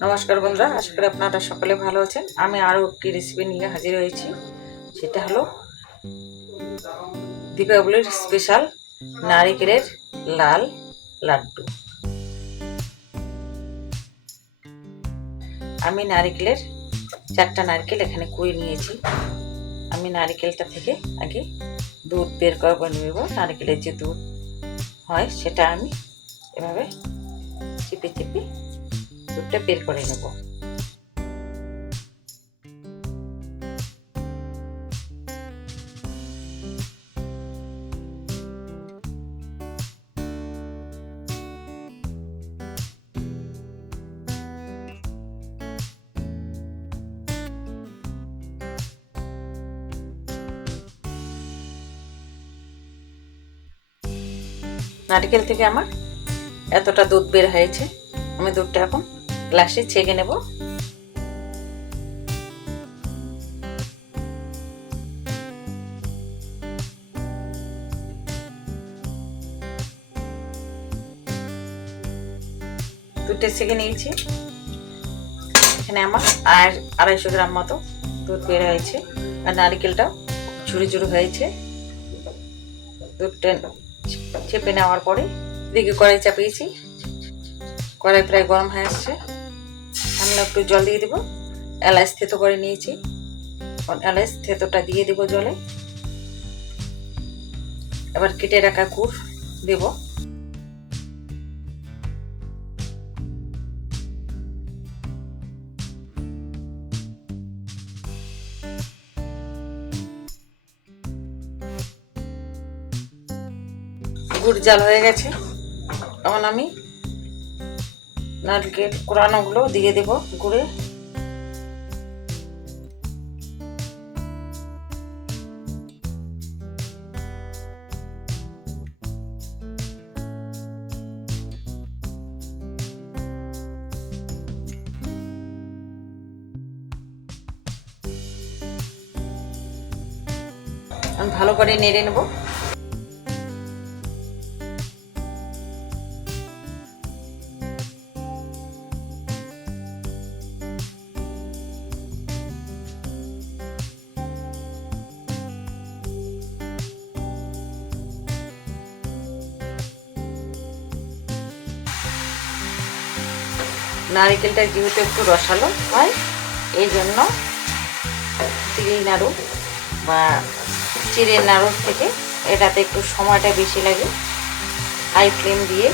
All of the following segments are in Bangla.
নমস্কার বন্ধুরা, আশা করি আপনারা সকলে ভালো আছেন। আমি আরও একটি রেসিপি নিয়ে হাজির হয়েছি। সেটা হলো দীপাবলির স্পেশাল নারিকেলের লাল লাড্ডু। আমি নারিকেলের 4টা নারকেল এখানে কুড়িয়ে নিয়েছি। আমি নারিকেলটা থেকে আগে দুধ বের করে নেব। নারিকেলের যে দুধ হয় সেটা আমি এভাবে চিপে চিপে দুধটা বের করে নেব। নারকেল থেকে আমার এতটা দুধ বের হয়েছে। আমি দুধটা এখন গ্লাসে ছেঁকে নেব। দুধটা ছেঁকে নিয়েছি। এখানে আমার 250 গ্রাম মতো দুধ বের হয়েছে। আর নারকেলটাও ঝুড়ি ঝুড়ি হয়েছে। দুধটা চেপে নেওয়ার পরে এদিকে কড়াই চাপিয়েছি। কড়াই প্রায় গরম হয়ে আসছে। আমি একটু জল দিয়ে দেবো। এলাচ থেতো করে নিয়েছি। এলাচ থেতোটা দিয়ে দেবো জলে। এবার কেটে রাখা গুড় দেব। গুড় জাল হয়ে গেছে। এখন আমি নারকেল কোরানোগুলো দিয়ে দেব গুড়ে। আমি ভালো করে নেড়ে নেব। নারিকেলটা যেহেতু একটু রসালো হয়, এই জন্য তিল নাড়ু বা চিড়ের নাড়ুর থেকে এটাতে একটু সময়টা বেশি লাগে। হাই ফ্লেম দিয়ে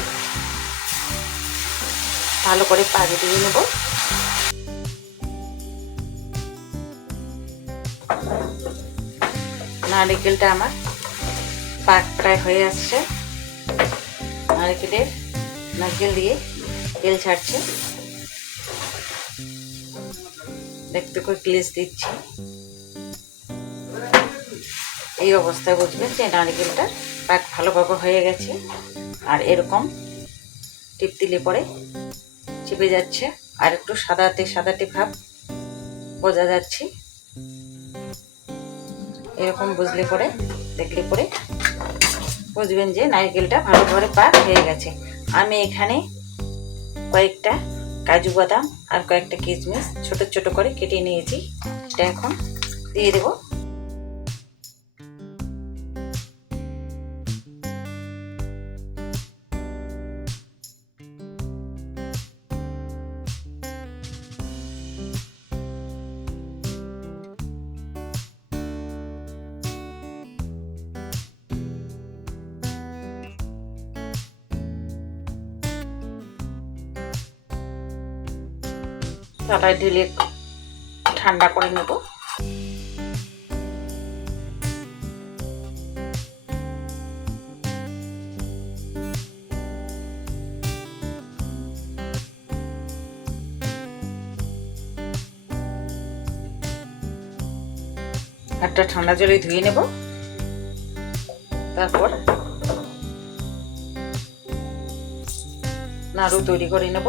ভালো করে পাক দিয়ে নেব। নারিকেলটা আমার পাক প্রায় হয়ে আসছে। নারকেল দিয়ে তেল ছাড়ছে। দেখতে করে গ্লেজ দিচ্ছি। এই অবস্থায় বুঝবেন যে নারকেলটা পাক ভালোভাবে হয়ে গেছে। আর এরকম টিপ দিলে পরে চিপে যাচ্ছে। আর একটু সাদাটে ভাব বোঝা যাচ্ছে। এরকম বুঝলে পরে দেখলে পরে বুঝবেন যে নারকেলটা ভালোভাবে পাক হয়ে গেছে। আমি এখানে কয়েকটা কাজু বাদাম আর কয়েকটা কিশমিশ ছোট ছোট করে কেটে নিয়েছি। এটা এখন দিয়ে দেব। তলায় ঢেলে ঠান্ডা করে নেব। একটা ঠান্ডা জলে ধুয়ে নেব। তারপর নাড়ু তৈরি করে নেব।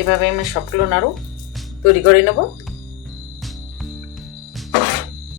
এভাবে আমি সবগুলো নাড়ু তৈরি করে নেব।